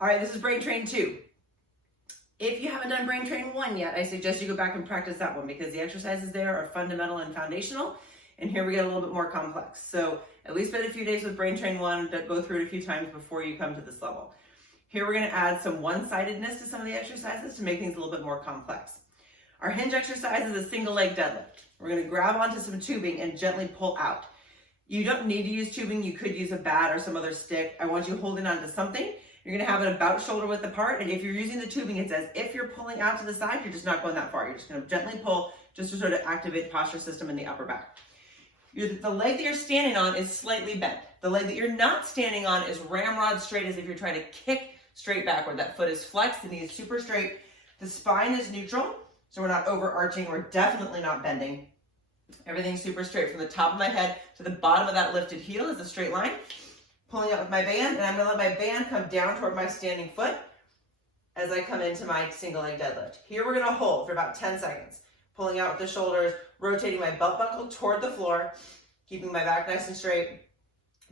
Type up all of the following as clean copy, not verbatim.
All right, this is brain train 2. If you haven't done brain train 1 yet, I suggest you go back and practice that one because the exercises there are fundamental and foundational, and here we get a little bit more complex. So at least spend a few days with brain train 1, go through it a few times before you come to this level. Here we're gonna add some one-sidedness to some of the exercises to make things a little bit more complex. Our hinge exercise is a single leg deadlift. We're gonna grab onto some tubing and gently pull out. You don't need to use tubing, you could use a bat or some other stick. I want you holding onto something. You're gonna have it about shoulder width apart, and if you're using the tubing, it's as if you're pulling out to the side, you're just not going that far. You're just gonna gently pull just to sort of activate the posture system in the upper back. The leg that you're standing on is slightly bent. The leg that you're not standing on is ramrod straight, as if you're trying to kick straight backward. That foot is flexed, the knee is super straight. The spine is neutral, so we're not overarching, we're definitely not bending. Everything's super straight from the top of my head to the bottom of that lifted heel is a straight line. Pulling up with my band, and I'm gonna let my band come down toward my standing foot as I come into my single leg deadlift. Here we're gonna hold for about 10 seconds. Pulling out with the shoulders, rotating my belt buckle toward the floor, keeping my back nice and straight,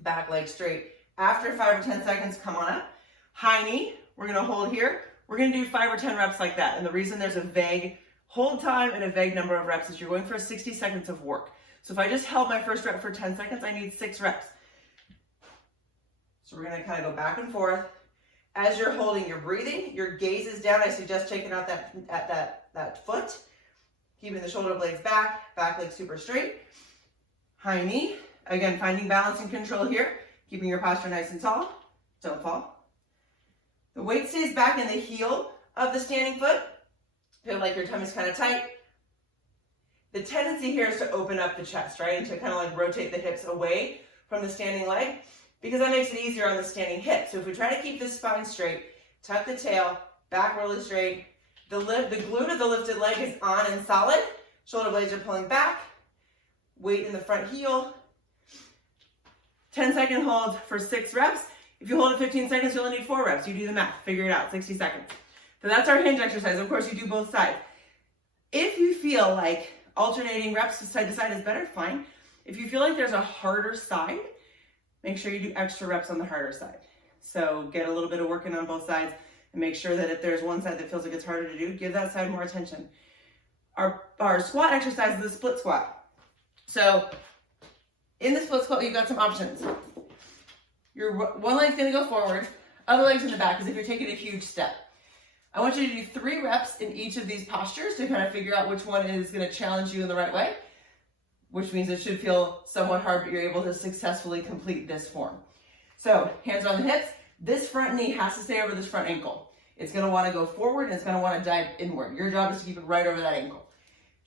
back leg straight. After 5 or 10 seconds, come on up. High knee, we're gonna hold here. We're gonna do 5 or 10 reps like that. And the reason there's a vague hold time and a vague number of reps is you're going for 60 seconds of work. So if I just held my first rep for 10 seconds, I need 6 reps. So we're gonna kind of go back and forth. As you're holding, you're breathing, your gaze is down. I suggest checking out that foot, keeping the shoulder blades back leg super straight. High knee, again, finding balance and control here, keeping your posture nice and tall, don't fall. The weight stays back in the heel of the standing foot. Feel like your tummy's kind of tight. The tendency here is to open up the chest, right? And to kind of like rotate the hips away from the standing leg, because that makes it easier on the standing hip. So if we try to keep the spine straight, tuck the tail, back really straight, the glute of the lifted leg is on and solid, shoulder blades are pulling back, weight in the front heel, 10-second hold for 6 reps. If you hold it 15 seconds, you only need 4 reps. You do the math, figure it out, 60 seconds. So that's our hinge exercise. Of course, you do both sides. If you feel like alternating reps side to side is better, fine. If you feel like there's a harder side, make sure you do extra reps on the harder side. So get a little bit of work in on both sides and make sure that if there's one side that feels like it's harder to do, give that side more attention. Our squat exercise is the split squat. So in the split squat, you've got some options. Your one leg's gonna go forward, other leg's in the back, as if you're taking a huge step. I want you to do 3 reps in each of these postures to kind of figure out which one is gonna challenge you in the right way, which means it should feel somewhat hard, but you're able to successfully complete this form. So hands on the hips. This front knee has to stay over this front ankle. It's gonna wanna go forward and it's gonna wanna dive inward. Your job is to keep it right over that ankle.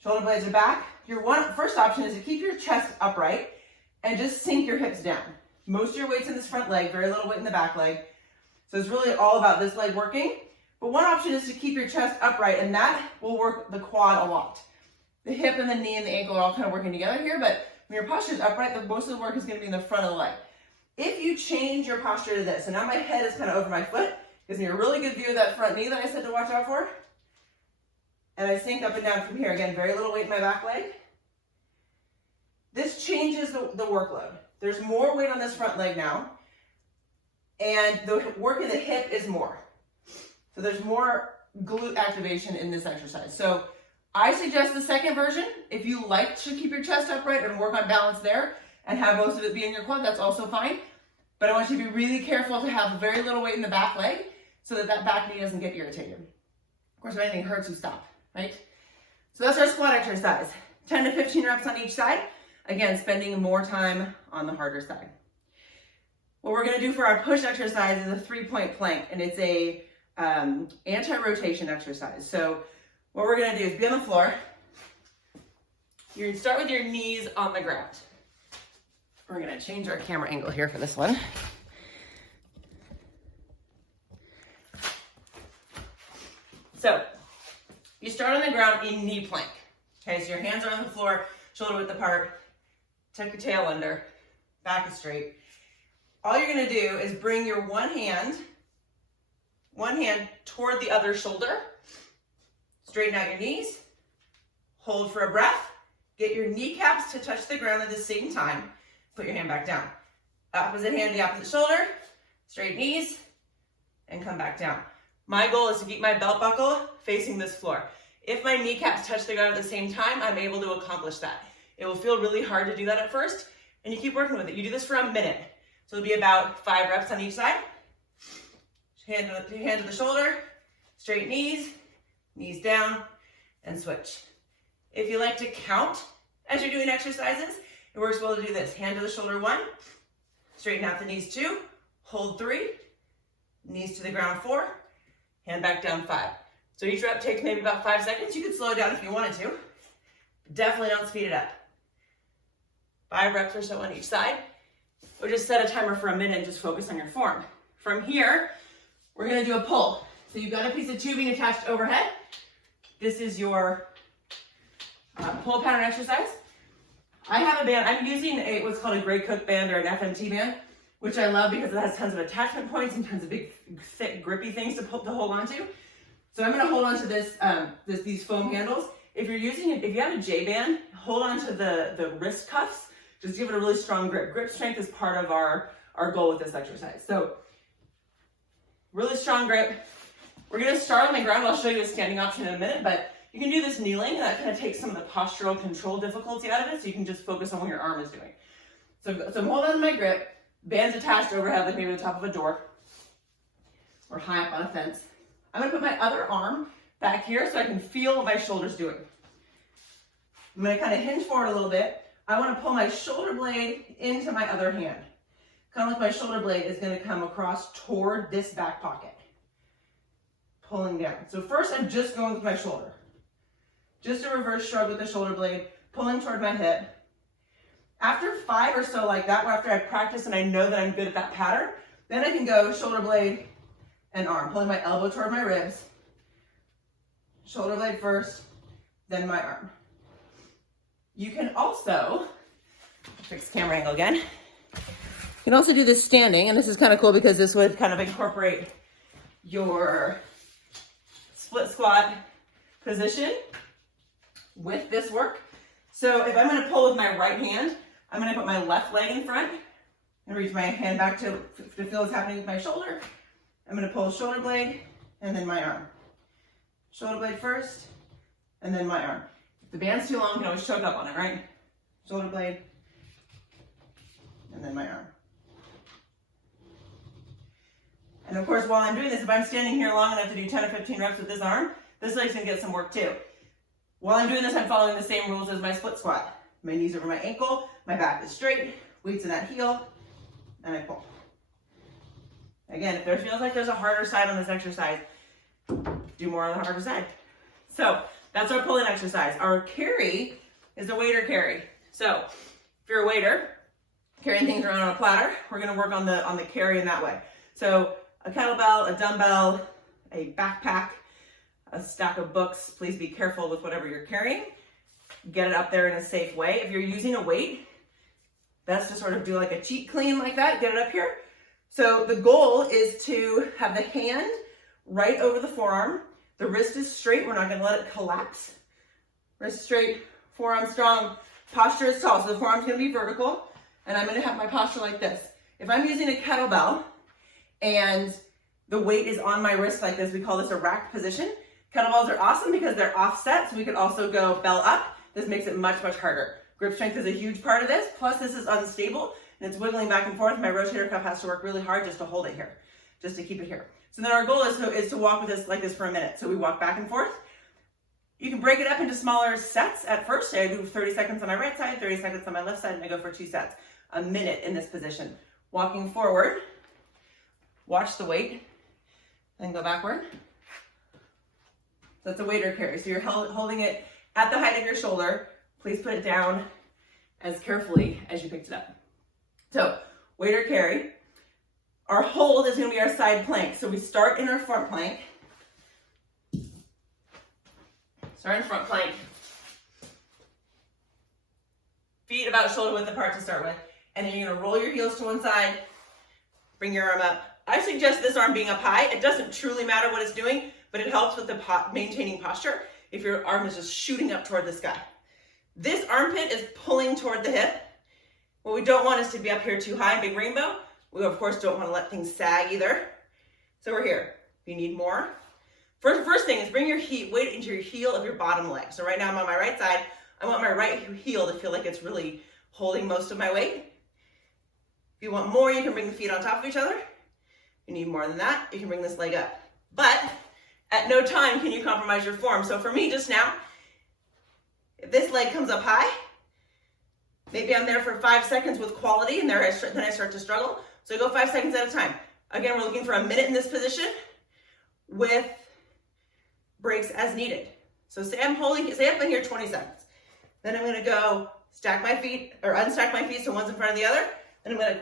Shoulder blades are back. Your first option is to keep your chest upright and just sink your hips down. Most of your weight's in this front leg, very little weight in the back leg. So it's really all about this leg working. But one option is to keep your chest upright, and that will work the quad a lot. The hip and the knee and the ankle are all kind of working together here, but when your posture is upright, most of the work is going to be in the front of the leg. If you change your posture to this, so now my head is kind of over my foot, gives me a really good view of that front knee that I said to watch out for. And I sink up and down from here. Again, very little weight in my back leg. This changes the workload. There's more weight on this front leg now, and the work in the hip is more. So there's more glute activation in this exercise. So I suggest the second version. If you like to keep your chest upright and work on balance there and have most of it be in your quad, that's also fine. But I want you to be really careful to have very little weight in the back leg so that that back knee doesn't get irritated. Of course, if anything hurts, you stop, right? So that's our squat exercise. 10 to 15 reps on each side. Again, spending more time on the harder side. What we're gonna do for our push exercise is a 3-point plank, and it's a anti-rotation exercise. So what we're gonna do is be on the floor. You're gonna start with your knees on the ground. We're gonna change our camera angle here for this one. So you start on the ground in knee plank. Okay, so your hands are on the floor, shoulder width apart, tuck your tail under, back is straight. All you're gonna do is bring your one hand toward the other shoulder, straighten out your knees, hold for a breath, get your kneecaps to touch the ground at the same time, put your hand back down. Opposite hand, the opposite shoulder, straight knees, and come back down. My goal is to keep my belt buckle facing this floor. If my kneecaps touch the ground at the same time, I'm able to accomplish that. It will feel really hard to do that at first, and you keep working with it. You do this for a minute. So it'll be about 5 reps on each side. Hand to the shoulder, straight knees, knees down, and switch. If you like to count as you're doing exercises, it works well to do this. Hand to the shoulder 1, straighten out the knees 2, hold 3, knees to the ground 4, hand back down 5. So each rep takes maybe about 5 seconds. You could slow it down if you wanted to. Definitely don't speed it up. 5 reps or so on each side. Or just set a timer for a minute and just focus on your form. From here, we're gonna do a pull. So you've got a piece of tubing attached overhead. This is your pull pattern exercise. I have a band, I'm using what's called a Gray Cook band or an FMT band, which I love because it has tons of attachment points and tons of big, thick, grippy things to hold on to. So I'm gonna hold on to these foam handles. If you have a J band, hold on to the wrist cuffs. Just give it a really strong grip. Grip strength is part of our goal with this exercise. So really strong grip. We're gonna start on the ground. I'll show you a standing option in a minute, but you can do this kneeling, and that kind of takes some of the postural control difficulty out of it, so you can just focus on what your arm is doing. So I'm holding on to my grip, band's attached overhead like maybe the top of a door, or high up on a fence. I'm gonna put my other arm back here so I can feel what my shoulder's doing. I'm gonna kind of hinge forward a little bit. I wanna pull my shoulder blade into my other hand. Kind of like my shoulder blade is gonna come across toward this back pocket. Pulling down. So first I'm just going with my shoulder. Just a reverse shrug with the shoulder blade, pulling toward my hip. After 5 or so like that, after I've practiced and I know that I'm good at that pattern, then I can go shoulder blade and arm, pulling my elbow toward my ribs. Shoulder blade first, then my arm. You can also, fix the camera angle again. You can also do this standing, and this is kind of cool because this would kind of incorporate your split squat position with this work. So if I'm going to pull with my right hand, I'm going to put my left leg in front and reach my hand back to feel what's happening with my shoulder. I'm going to pull shoulder blade and then my arm. Shoulder blade first and then my arm. If the band's too long, you can always choke up on it, right? Shoulder blade and then my arm. And of course, while I'm doing this, if I'm standing here long enough to do 10 or 15 reps with this arm, this leg's gonna get some work too. While I'm doing this, I'm following the same rules as my split squat. My knees over my ankle, my back is straight, weights in that heel, and I pull. Again, if there feels like there's a harder side on this exercise, do more on the harder side. So that's our pulling exercise. Our carry is a waiter carry. So if you're a waiter, carrying things around on a platter, we're gonna work on the carry in that way. So a kettlebell, a dumbbell, a backpack, a stack of books. Please be careful with whatever you're carrying. Get it up there in a safe way. If you're using a weight, that's to sort of do like a cheat clean like that, get it up here. So the goal is to have the hand right over the forearm. The wrist is straight, we're not gonna let it collapse. Wrist straight, forearm strong, posture is tall. So the forearm's gonna be vertical, and I'm gonna have my posture like this. If I'm using a kettlebell, and the weight is on my wrist like this, we call this a rack position. Kettlebells are awesome because they're offset, so we could also go bell up. This makes it much, much harder. Grip strength is a huge part of this, plus this is unstable, and it's wiggling back and forth. My rotator cuff has to work really hard just to hold it here, just to keep it here. So then our goal is to walk with this like this for a minute. So we walk back and forth. You can break it up into smaller sets at first. Say I do 30 seconds on my right side, 30 seconds on my left side, and I go for 2 sets. A minute in this position. Walking forward. Watch the weight, then go backward. That's a waiter carry. So you're holding it at the height of your shoulder. Please put it down as carefully as you picked it up. So waiter carry. Our hold is gonna be our side plank. So we start in our front plank. Start in front plank. Feet about shoulder width apart to start with. And then you're gonna roll your heels to one side, bring your arm up. I suggest this arm being up high. It doesn't truly matter what it's doing, but it helps with the maintaining posture if your arm is just shooting up toward the sky. This armpit is pulling toward the hip. What we don't want is to be up here too high, big rainbow. We of course don't want to let things sag either. So we're here. If you need more, first thing is bring your weight into your heel of your bottom leg. So right now I'm on my right side. I want my right heel to feel like it's really holding most of my weight. If you want more, you can bring the feet on top of each other. If you need more than that, you can bring this leg up. But at no time can you compromise your form. So for me just now, if this leg comes up high, maybe I'm there for 5 seconds with quality, and then I start to struggle. So I go 5 seconds at a time. Again, we're looking for a minute in this position with breaks as needed. So say I'm in here 20 seconds. Then I'm gonna go stack my feet, or unstack my feet so one's in front of the other. Then I'm gonna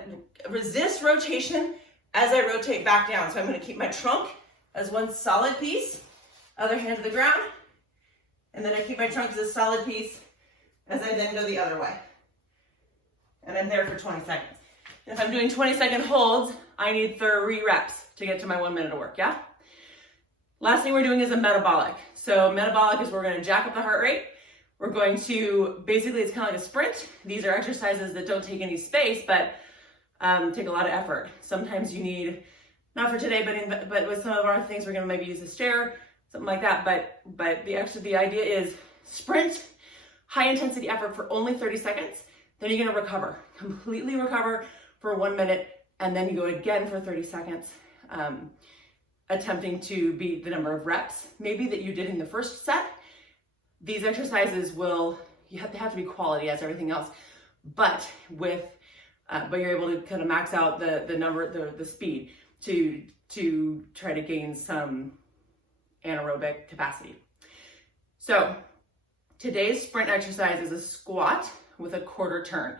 resist rotation as I rotate back down. So I'm gonna keep my trunk as one solid piece, other hand to the ground, and then I keep my trunk as a solid piece as I then go the other way. And I'm there for 20 seconds. And if I'm doing 20-second holds, I need 3 reps to get to my 1 minute of work, yeah? Last thing we're doing is a metabolic. So metabolic is we're gonna jack up the heart rate. We're going to, basically it's kind of like a sprint. These are exercises that don't take any space, but take a lot of effort. Sometimes you need, not for today, but with some of our things, we're gonna maybe use a stair, something like that. But the idea is sprint, high intensity effort for only 30 seconds. Then you're gonna recover, completely recover for 1 minute, and then you go again for 30 seconds, attempting to beat the number of reps maybe that you did in the first set. These exercises they have to be quality as everything else, but you're able to kind of max out the speed to try to gain some anaerobic capacity. So today's sprint exercise is a squat with a quarter turn.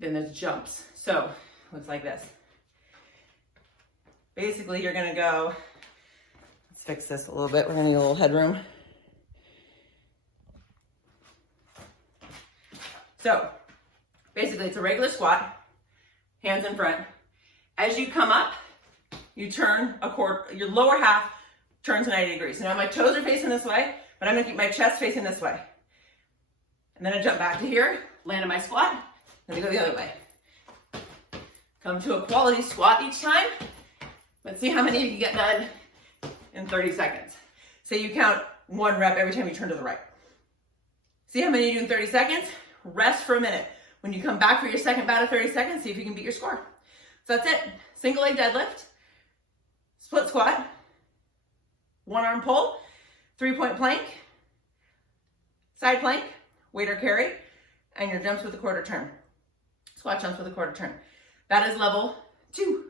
Then there's jumps. So looks like this. Basically, you're gonna go, let's fix this a little bit. We're gonna need a little headroom. So basically it's a regular squat, hands in front. As you come up, you turn your lower half turns 90 degrees. So now my toes are facing this way, but I'm gonna keep my chest facing this way. And then I jump back to here, land in my squat, then I go the other way. Come to a quality squat each time. Let's see how many you can get done in 30 seconds. Say you count 1 rep every time you turn to the right. See how many you do in 30 seconds? Rest for a minute. When you come back for your second bout of 30 seconds, see if you can beat your score. So that's it. Single leg deadlift, split squat, 1 arm pull, 3-point plank, side plank, weight or carry, and your jumps with a quarter turn. Squat jumps with a quarter turn. That is level 2.